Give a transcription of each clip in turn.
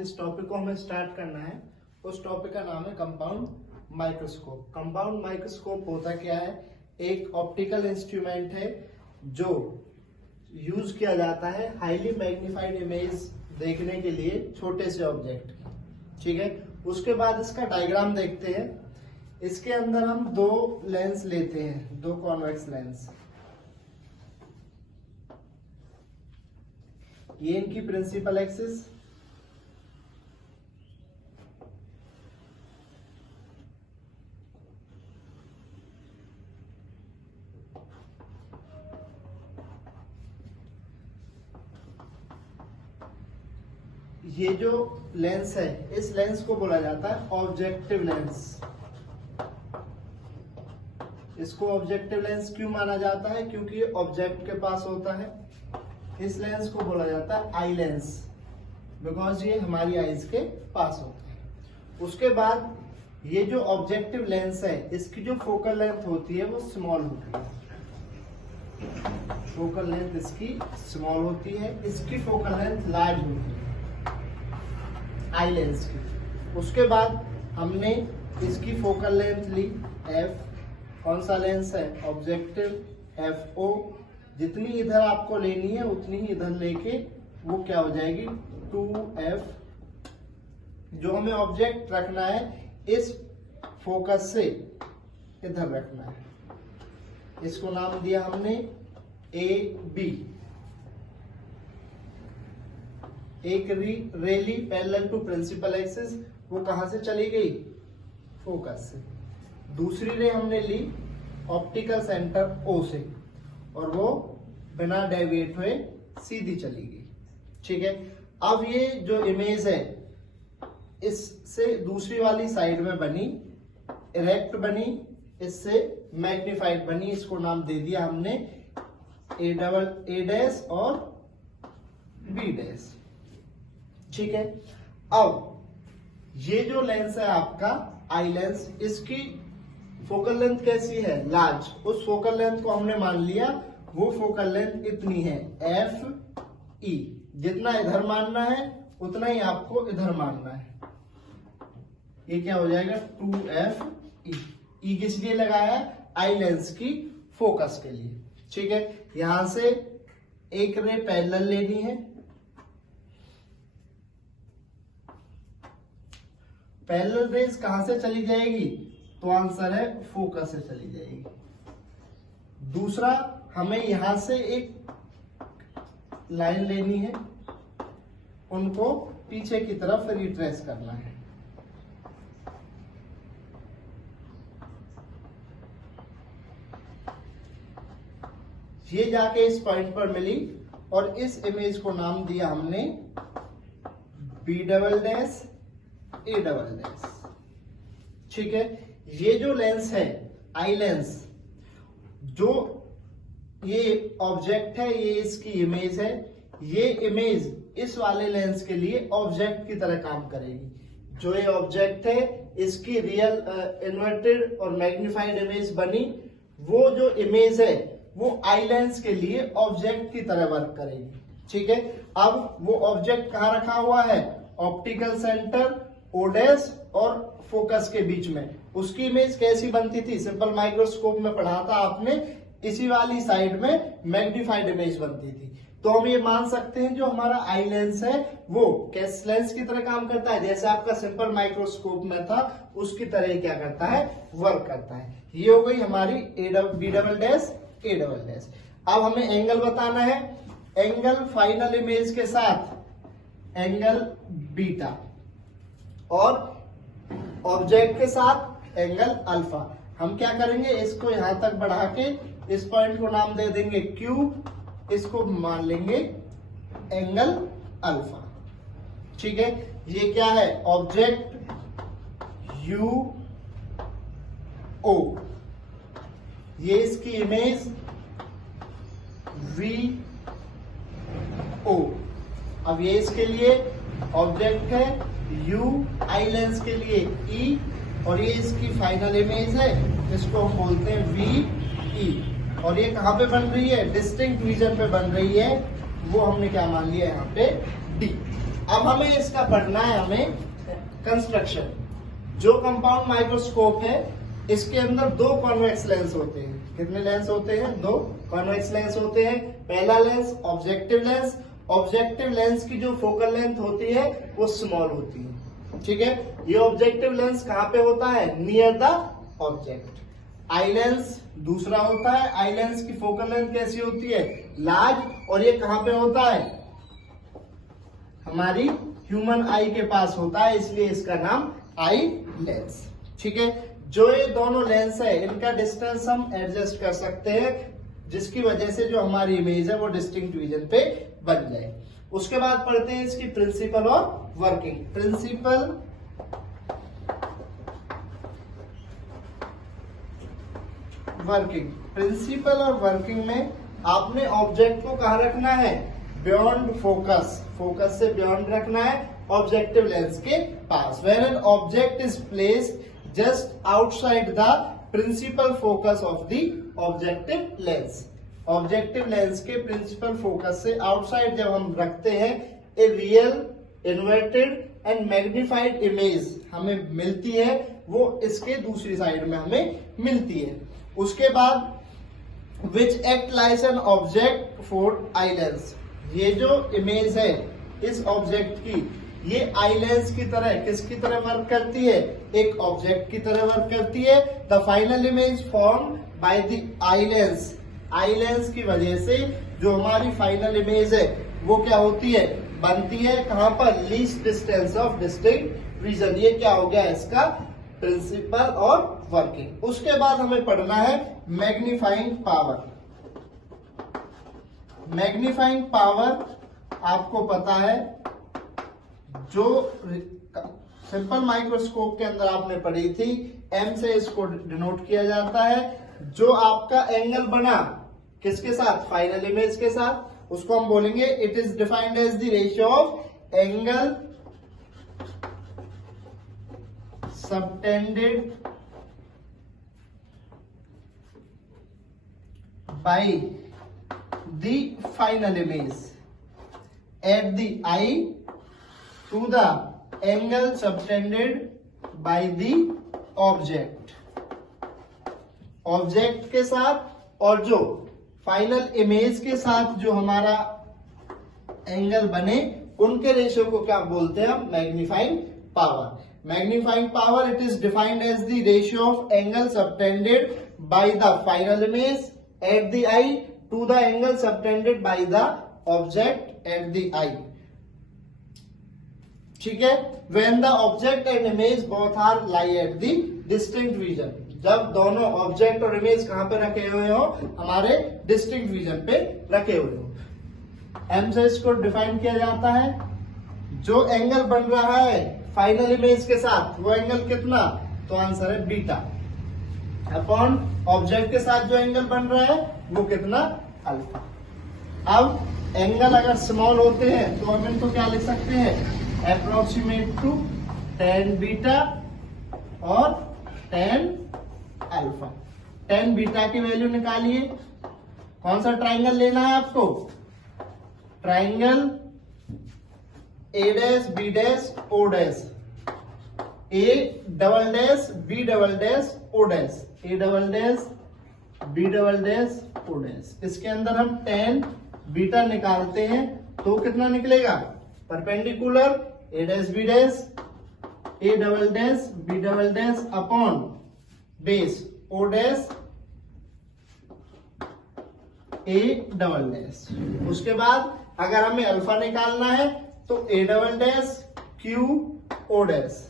जिस टॉपिक को हमें स्टार्ट करना है उस टॉपिक का नाम है कंपाउंड माइक्रोस्कोप। कंपाउंड माइक्रोस्कोप होता क्या है? एक ऑप्टिकल इंस्ट्रूमेंट है जो यूज किया जाता है हाईली मैग्नीफाइड इमेज देखने के लिए छोटे से ऑब्जेक्ट की। ठीक है, उसके बाद इसका डायग्राम देखते हैं। इसके अंदर हम दो लेंस लेते हैं, दो कॉन्वेक्स लेंस। ये इनकी प्रिंसिपल एक्सिस, ये जो लेंस है इस लेंस को बोला जाता है ऑब्जेक्टिव लेंस। इसको ऑब्जेक्टिव लेंस क्यों माना जाता है? क्योंकि ये ऑब्जेक्ट के पास होता है। इस लेंस को बोला जाता है आई लेंस, बिकॉज ये हमारी आईज के पास होता है। उसके बाद ये जो ऑब्जेक्टिव लेंस है इसकी जो फोकल लेंथ होती है वो स्मॉल होती है। फोकल लेंथ इसकी स्मॉल होती है, इसकी फोकल लेंथ लार्ज होती है आई लेंस की। उसके बाद हमने इसकी फोकल लेंथ ली f। कौन सा लेंस है? Objective FO। जितनी इधर आपको लेनी है उतनी ही इधर लेके वो क्या हो जाएगी 2f। जो हमें ऑब्जेक्ट रखना है इस फोकस से इधर रखना है। इसको नाम दिया हमने AB। एक रेली पैरेलल टू प्रिंसिपल एक्सिस, वो कहां से चली गई? फोकस से। दूसरी रे हमने ली ऑप्टिकल सेंटर O से और वो बिना डेविएट हुए सीधी चली गई। ठीक है, अब ये जो इमेज है इससे दूसरी वाली साइड में बनी, इरेक्ट बनी, इससे मैग्नीफाइड बनी। इसको नाम दे दिया हमने A' और B'। ठीक है, अब ये जो लेंस है आपका आई लेंस, इसकी फोकल लेंथ कैसी है? लार्ज। उस फोकल लेंथ को हमने मान लिया वो फोकल लेंथ इतनी है FE। जितना इधर मानना है उतना ही आपको इधर मानना है। ये क्या हो जाएगा 2FE। E किस लिए लगाया है? आई लेंस की फोकस के लिए। ठीक है, यहां से एक रे पैरेलल लेनी है। पैरेलल रेज कहां से चली जाएगी? तो आंसर है फोकस से चली जाएगी। दूसरा, हमें यहां से एक लाइन लेनी है, उनको पीछे की तरफ रिट्रेस करना है। ये जाके इस पॉइंट पर मिली और इस इमेज को नाम दिया हमने B', A'। ठीक है, ये जो लेंस है आई लेंस, जो ये ऑब्जेक्ट है ये इसकी इमेज है। ये इमेज इस वाले लेंस के लिए ऑब्जेक्ट की तरह काम करेगी। जो ये ऑब्जेक्ट है इसकी रियल इन्वर्टेड और मैग्नीफाइड इमेज बनी। वो जो इमेज है वो आई लेंस के लिए ऑब्जेक्ट की तरह वर्क करेगी। ठीक है, अब वो ऑब्जेक्ट कहां रखा हुआ है? ऑप्टिकल सेंटर O' और फोकस के बीच में। उसकी इमेज कैसी बनती थी? सिंपल माइक्रोस्कोप में पढ़ा था आपने, इसी वाली साइड में मैग्नीफाइड इमेज बनती थी। तो हम ये मान सकते हैं जो हमारा आई लेंस है वो किस लेंस की तरह काम करता है? जैसे आपका सिंपल माइक्रोस्कोप में था उसकी तरह क्या करता है? वर्क करता है। ये हो गई हमारी B', A'। अब हमें एंगल बताना है। एंगल फाइनल इमेज के साथ एंगल बीटा और ऑब्जेक्ट के साथ एंगल अल्फा। हम क्या करेंगे? इसको यहां तक बढ़ा के इस पॉइंट को नाम दे देंगे Q, इसको मान लेंगे एंगल अल्फा। ठीक है, ये क्या है? ऑब्जेक्ट UO, ये इसकी इमेज VO। अब ये इसके लिए ऑब्जेक्ट है U, आई लेंस के लिए E, और ये इसकी फाइनल इमेज है, इसको हम बोलते हैं VE। और ये कहां पे बन रही है? डिस्टिंक्ट रीजन पे बन रही है, वो हमने क्या मान लिया यहाँ पे D। अब हमें इसका पढ़ना है, हमें कंस्ट्रक्शन। जो कंपाउंड माइक्रोस्कोप है इसके अंदर दो कॉन्वेक्स लेंस होते हैं। कितने लेंस होते हैं? दो कॉन्वेक्स लेंस होते हैं। पहला lens objective lens. Objective lens की जो फोकल लेंथ होती है वो स्मॉल होती है, ठीक है। ये ऑब्जेक्टिव लेंस कहाँ पे होता है? Near the object. Eye lens दूसरा होता है। आई लेंस की फोकल लेंथ कैसी होती है? लार्ज, और ये कहाँ पे होता है? हमारी ह्यूमन आई के पास होता है, इसलिए इसका नाम आई लेंस, ठीक है। जो ये दोनों लेंस है इनका डिस्टेंस हम एडजस्ट कर सकते हैं, जिसकी वजह से जो हमारी इमेज है वो डिस्टिंक्ट विजन पे बन जाए। उसके बाद पढ़ते हैं इसकी प्रिंसिपल और वर्किंग। प्रिंसिपल वर्किंग, प्रिंसिपल और वर्किंग में आपने ऑब्जेक्ट को कहाँ रखना है? बियॉन्ड फोकस, फोकस से बियॉन्ड रखना है, ऑब्जेक्टिव लेंस के पास। Where an object is placed just outside the principal focus of the objective lens. Objective lens के प्रिंसिपल फोकस से आउटसाइड जब हम रखते हैं, a real inverted and magnified image हमें मिलती है, वो इसके दूसरी साइड में हमें मिलती है। उसके बाद which act like an object for eye lens, ये जो इमेज है इस ऑब्जेक्ट की, ये आई लेंस की तरह किसकी तरह वर्क करती है? एक ऑब्जेक्ट की तरह वर्क करती है। The final image form by the eye lens, eye lens की वजह से जो हमारी फाइनल इमेज है वो क्या होती है? बनती है। कहां पर? Least distance of distinct vision. ये क्या हो गया इसका प्रिंसिपल और वर्किंग। उसके बाद हमें पढ़ना है मैग्नीफाइंग पावर। मैग्नीफाइंग पावर आपको पता है, जो सिंपल माइक्रोस्कोप के अंदर आपने पढ़ी थी, एम से इसको डिनोट किया जाता है। जो आपका एंगल बना किसके साथ? फाइनल इमेज के साथ, उसको हम बोलेंगे it is defined as the ratio of angle subtended by the final image at the eye to the angle subtended by the object। Object के साथ और जो फाइनल इमेज के साथ जो हमारा एंगल बने, उनके रेशियो को क्या बोलते हैं हम? Magnifying power. Magnifying power it is defined as the ratio of angle subtended by the final image at the eye to the angle subtended by the object at the eye, ठीक है। When the object and image both are lie at the distinct vision, जब दोनों object और image कहां पे रखे हुए हो? हमारे डिस्टिंक्ट विजन पे रखे हुए हो। एम से इसको डिफाइन किया जाता है, जो एंगल बन रहा है फाइनल इमेज के साथ वो एंगल कितना? तो आंसर है बीटा, अपॉन ऑब्जेक्ट के साथ जो एंगल बन रहा है वो कितना? अल्फा। अब एंगल अगर स्मॉल होते हैं तो हम इनको क्या लिख सकते हैं? अप्रोक्सीमेट टू tan बीटा और tan अल्फा। tan बीटा की वैल्यू निकालिए। कौन सा ट्राइंगल लेना है आपको? Triangle A dash B dash O dash, A double dash B double dash O dash, A double dash B double dash O dash. इसके अंदर हम tan बीटा निकालते हैं तो कितना निकलेगा? Perpendicular A dash B dash A double dash B double dash upon base O dash A double dash. उसके बाद अगर हमें अल्फा निकालना है तो A double dash Q O dash.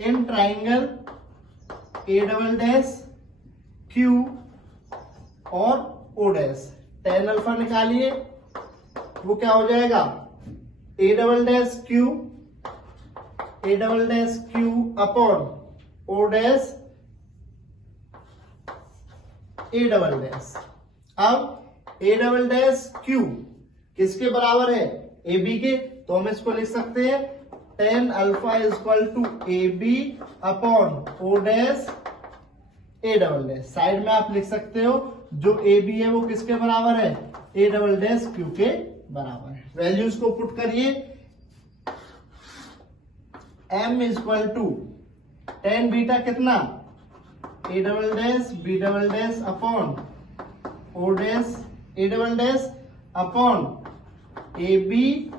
In triangle A double dash Q और O dash, tan alpha निकालिए, वो क्या हो जाएगा? A double dash Q upon O dash A double dash. अब ए डबल डैश क्यू किसके बराबर है? ए बी के, तो हम इसको लिख सकते हैं tan alpha is equal to A B upon O dash A double dash. Side में आप लिख सकते हो जो ए बी है वो किसके बराबर है, ए डबल डैश क्यू के बराबर है। वैल्यूज को पुट करिए, m equal to tan beta कितना, A double dash B double dash upon O dash A double dash upon A B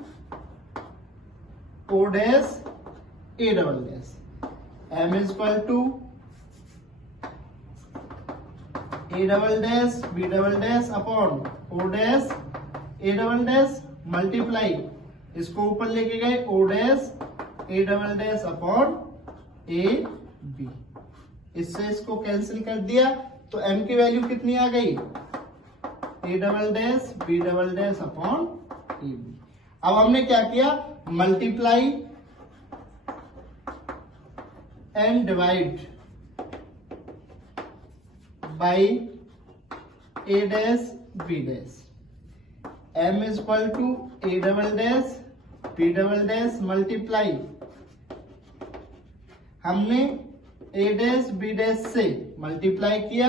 O dash A double dash, m equal to A double dash B double dash upon O dash A double dash multiply, इसको ऊपर लेके गए O dash A double dash upon A B, इससे इसको cancel कर दिया तो m की वैल्यू कितनी आ गई, A double dash B double dash upon A B. अब हमने क्या किया, multiply and divide by A dash B dash, m equal to A double dash B double dash multiply, हमने ए डैश बी डैश से multiply किया,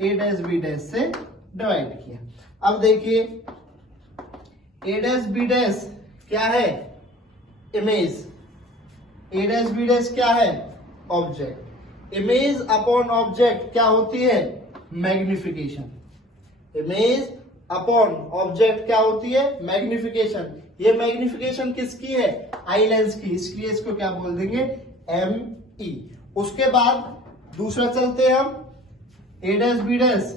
A dash B dash से divide किया। अब देखिए ए डैश बी डैश क्या है, image, A dash B dash क्या है, ऑब्जेक्ट। इमेज अपॉन ऑब्जेक्ट क्या होती है, मैग्निफिकेशन। इमेज अपॉन ऑब्जेक्ट क्या होती है, मैग्निफिकेशन। ये मैग्निफिकेशन किसकी है, आई लेंस की, इसलिए इसको क्या बोल देंगे, एम ई। उसके बाद दूसरा चलते हैं हम, A dash B dash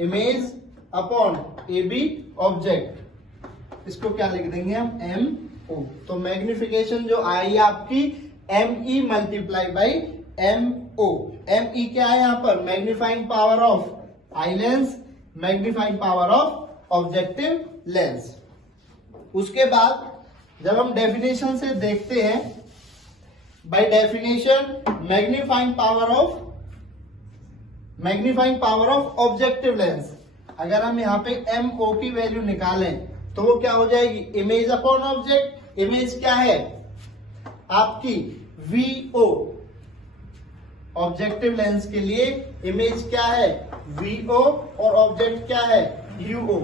image upon A B object, इसको क्या लिख देंगे हम, एम ओ। तो मैग्निफिकेशन जो आई आपकी M E multiply by M O. M E क्या है यहाँ पर, magnifying power of eye lens, magnifying power of objective lens. उसके बाद जब हम डेफिनेशन से देखते हैं, by definition magnifying power of objective lens, अगर हम यहाँ पे एम ओ की वैल्यू निकालें तो वो क्या हो जाएगी, इमेज अपॉन ऑब्जेक्ट। इमेज क्या है आपकी वी ओ, ऑब्जेक्टिव लेंस के लिए इमेज क्या है वी ओ, और ऑब्जेक्ट क्या है U O,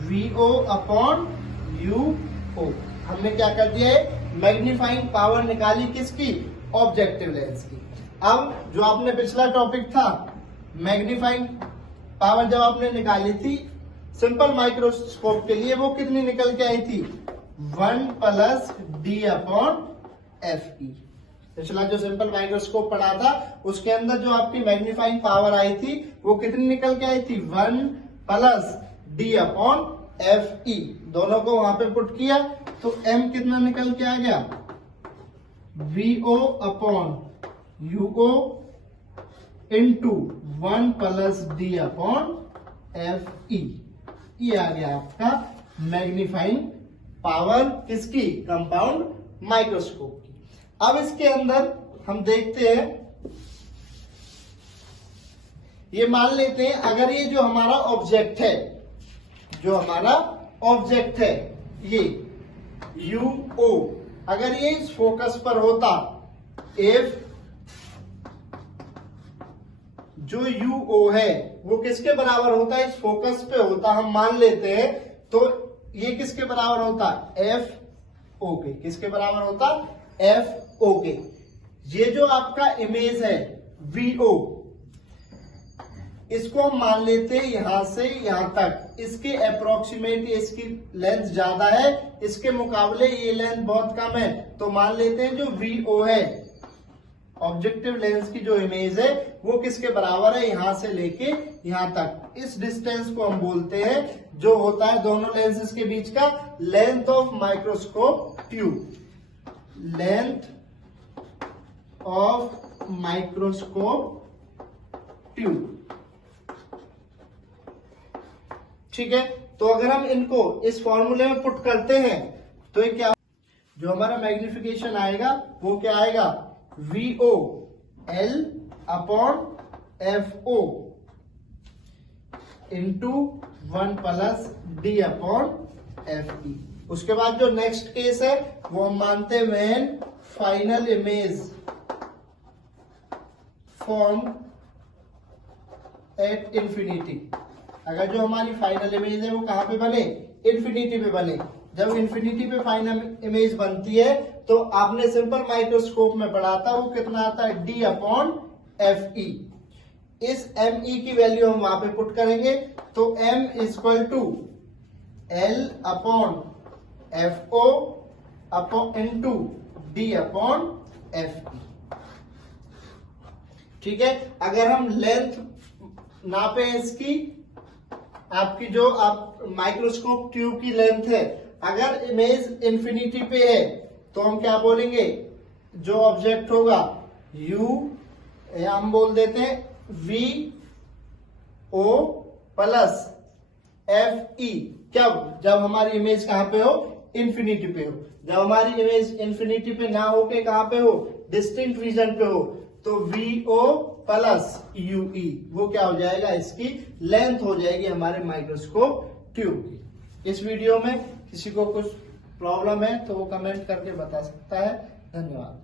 V O upon U O. हमने क्या कर दिया है, मैग्नीफाइंग पावर निकाली किसकी, ऑब्जेक्टिव लेंस की। अब जो आपने पिछला टॉपिक था मैग्नीफाइंग पावर जब आपने निकाली थी सिंपल माइक्रोस्कोप के लिए, वो कितनी निकल के आई थी, 1 प्लस डी अपॉन एफ ई। पिछला जो सिंपल माइक्रोस्कोप पढ़ा था उसके अंदर जो आपकी मैग्नीफाइंग पावर आई थी वो कितनी निकल के आई थी, 1 प्लस डी अपॉन एफ ई। दोनों को वहां पे पुट किया तो एम कितना निकल के आ गया, V O upon U O into 1 plus D upon F E. ये आ गया आपका मैग्नीफाइंग पावर किसकी, कंपाउंड माइक्रोस्कोप की। अब इसके अंदर हम देखते हैं, ये मान लेते हैं अगर ये जो हमारा ऑब्जेक्ट है, जो हमारा ऑब्जेक्ट है ये यू ओ, अगर ये इस फोकस पर होता, इफ जो यू ओ है वो किसके बराबर होता है, इस फोकस पे होता, हम मान लेते हैं, तो ये किसके बराबर होता, एफ ओ के। किसके बराबर होता, एफ ओ के। ये जो आपका इमेज है वी ओ, इसको हम मान लेते हैं यहां से यहां तक, इसके अप्रोक्सीमेट इसकी लेंथ ज्यादा है, इसके मुकाबले ये लेंथ बहुत कम है, तो मान लेते हैं जो वी ओ है ऑब्जेक्टिव लेंस की जो इमेज है वो किसके बराबर है, यहां से लेके यहां तक। इस डिस्टेंस को हम बोलते हैं जो होता है दोनों लेंसेज के बीच का length of microscope tube. Length of microscope tube, ठीक है। तो अगर हम इनको इस फॉर्मूले में पुट करते हैं तो ये क्या, जो हमारा मैग्निफिकेशन आएगा वो क्या आएगा, V O L upon F O into 1 plus D upon F E. उसके बाद जो नेक्स्ट केस है वो हम मानते हैं when final image form at infinity. अगर जो हमारी फाइनल इमेज है वो कहाँ पे बने, इंफिनिटी पे बने। जब इंफिनिटी पे फाइनल इमेज बनती है तो आपने सिंपल माइक्रोस्कोप में पढ़ा था, वो कितना आता है, D/FE। इस ME की वैल्यू हम वहां पे पुट करेंगे तो M equal to L/FO into D/FE। ठीक है। अगर हम लेंथ नापे इसकी, आपकी जो आप माइक्रोस्कोप ट्यूब की लेंथ है, अगर इमेज इंफिनिटी पे है तो हम क्या बोलेंगे, जो ऑब्जेक्ट होगा U, हम बोल देते हैं VO प्लस FE। जब हमारी इमेज कहां पे हो, इंफिनिटी पे हो। जब हमारी इमेज इंफिनिटी पे ना हो के कहां पे हो, डिस्टिंक्ट रीजन पे हो, तो VO प्लस UE वो क्या हो जाएगा, इसकी लेंथ हो जाएगी हमारे माइक्रोस्कोप ट्यूब की। इस वीडियो में किसी को कुछ प्रॉब्लम है तो वो कमेंट करके बता सकता है। धन्यवाद।